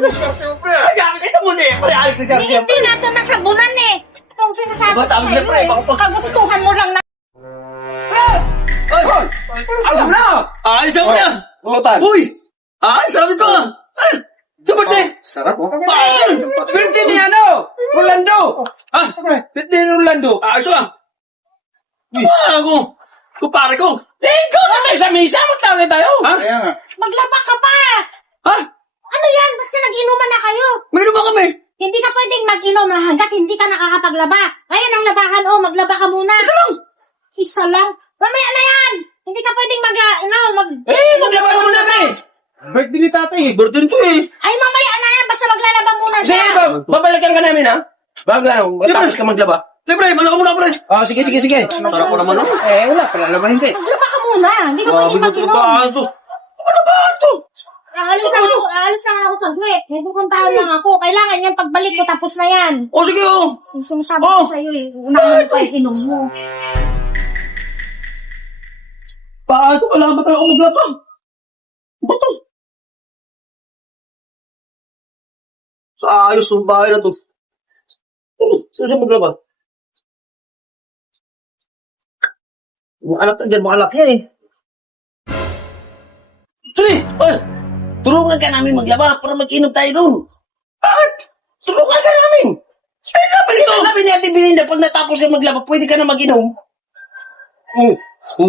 Gamit ito mo eh. Pre, Alex na siya. Hindi natin nasabunan eh. Itong sinasabi ko Sabi na, sa'yo pre, eh. baka pa- Kagustuhan mo lang na. Ay! Alam na! Ayos ako yan! Bulutan. Uy! Ayos, sarap ito ah! Ay! Kapatid! Sarap oh. Ayos! Swerte ni ano? Rolando. Ah! Swerte ni Rolando. Ayos ah! Ako! Kupare ko! Ikaw na tayo sa misa. Magtawag tayo. Ha? Kaya nga. Maglaba ka pa. Ha? Ano yan? Ba't ka nag-inuman na kayo? May ba kami? Hindi ka pwedeng mag-inom hanggat hindi ka nakakapaglaba. Ngayon ang labahan, maglaba ka muna. Isa lang! Isa lang? Mamaya na yan! Hindi ka pwedeng Maglaba mo na eh. Birthday ni tatay eh. Birthday nito eh! Ay, mamaya na yan! Basta maglalaba muna Sige, siya! babalikan ka namin ha. Tapos ka maglaba. Pre, malaka muna pre! Sige. Sarap ko naman oh! Wala. Palalabahin ka eh. Maglaba ka muna! Hindi ka Grabe pwedeng na mag-inom! trabaho to! Ano ba ito? Aalis lang ako saglit. May pupuntahan lang ako. Kailangan yan pagbalik mo tapos na yan. O sige oh! Yung sinasabi ko sa'yo eh. Unahan mo pa inom mo. Paano kailangan ba talaga ako maglaba? Bato! Sa ayos ng bahay na to. Sino siya maglaba? Mga anak na dyan, mga anak yan eh. Sige! Oy! Tulungan ka namin maglaba para mag-inom tayo doon. Bakit? Tulungan ka namin! Eh, dapat ito! Sabi ni Ate Belinda, pag natapos ka maglaba, pwede ka na mag-inom. Oo,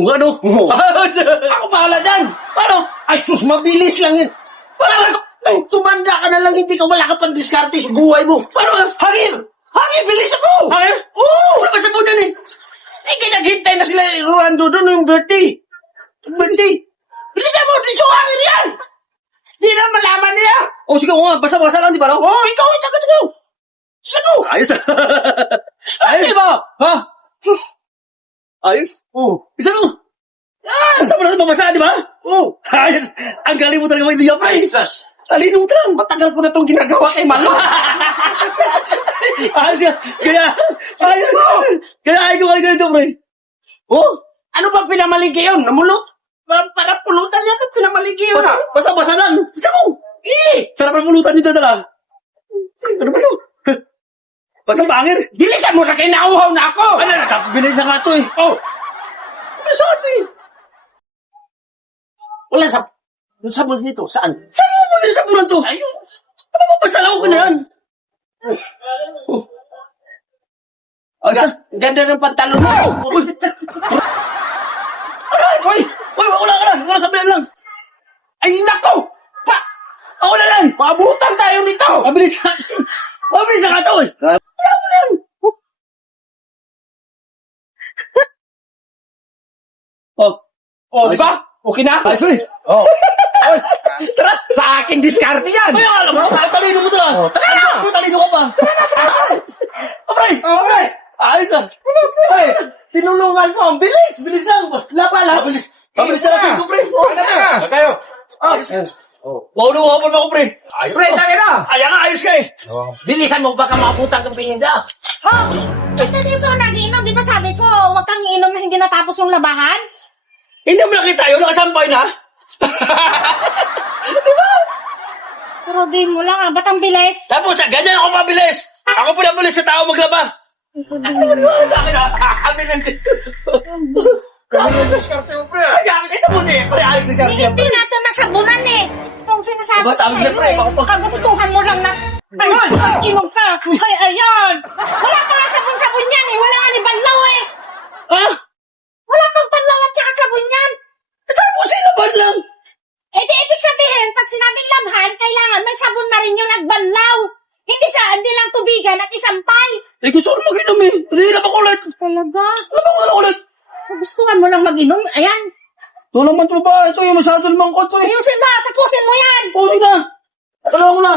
ano? Ako bahala dyan! Paano? Ay, sus, mabilis lang yun! Paano? Ay, tumanda ka na lang, hindi ka, wala ka pang diskarte sa buhay mo. Paano? Hangin! Hangin, bilis na po! Hangin? Oo! Wala pa sa po dyan eh! Eh, kinaghintay na sila Rolando doon yung birthday. Birthday. Bilisan mo, dito hangin yan! Hindi na malaman niya! Oh, sige, nga, basa-basa lang, di ba? Oh, ikaw, ito. Sago! Ayos ah. Ayos ba? Ha? Sus! Ayos? Oo. Isa mo. Basta mo na mabasa, di ba? Oo. Ayos. Ang galing mo talaga mag-idea, pre. Ay, sus! Talino mo lang. Matagal ko na itong ginagawa kay Malo. Ayos yan. Ayos. Kaya ayaw ko kayo ganito, pre. Oh? Ano ba pinamaligay yun? Namulot? Para pulutan niya at pinamaligay yun. Basa-basa lang. Isa mo. Eh! Sarap ang pulutan nito dala. Ano ba ito? Basta bangir. Bilisan mo na kayo, nauhaw na ako! Ano na, bilis na nga ito eh. Oh! Masakit eh. Wala sa... Yung sabon nito, saan? Saan mo mo din sa bulan to? Ayun! Ano mo pa ko na yan? Oh. Ganda ng pantalon mo! Uy! Uy, wala ka lang! Wala sabihan lang! Ay, nako! Ako na lang! Maabutan tayo nito! Mabilis na! Mabilis na ka to eh! Wala mo lang! Oh, di ba? Okay na? Ayos eh! Oh. Tara! Sa akin diskarte yan! Ay, alam mo! Talino mo tala! Oh, tara na! Talino ka pa! Apray! Okay! Ayos ah! Hey, tinulungan mo! Ang bilis! Bilis lang! Lapa! Mabilis! Mabilis na lang! Pre! Kayo! Ayos! Wow na wow na ako, pre! Ayos Pre, ko! tayo na! Ayan nga, ayos ka eh! Bilisan mo baka maabutan kang pininda! Oh! Ba't na ikaw nag-inom? Di ba sabi ko, huwag kang iinom na hindi natapos yung labahan? Hindi mo nakita yun, nakasampay na! Pero di mo lang ba't ang bilis? Tapos, ganyan ako mabilis! Ako po mabilis sa tao maglaba! Ano mo sa akin ah? Amin ang... Ay, gamit ito mo eh! Pre, ayos na siya! Hindi natin nasabunan eh. Itong sinasabi Diba, ko sabi sa'yo na, pre, eh. baka pa- Kagustuhan mo lang na. Ay, inom ka. Ay, ayan. Wala pa nga sabon-sabon yan eh. Wala nga ni banlaw eh. Ha? Wala pang banlaw at saka sabon yan. Saan mo silaban lang? Eh di ibig sabihin, pag sinabing labhan, kailangan may sabon na rin yung nagbanlaw. Hindi lang tubigan at isampay. Eh, gusto ko mag-inom eh! Hindi na pa kulit! Talaga? Ano ba ulit? Gustuhan mo lang mag-inom? Ayan. Ito naman ito ba? Ito yung masyado naman ko ito eh! Ayusin mo. Tapusin mo yan. Puri na! Akala ko na!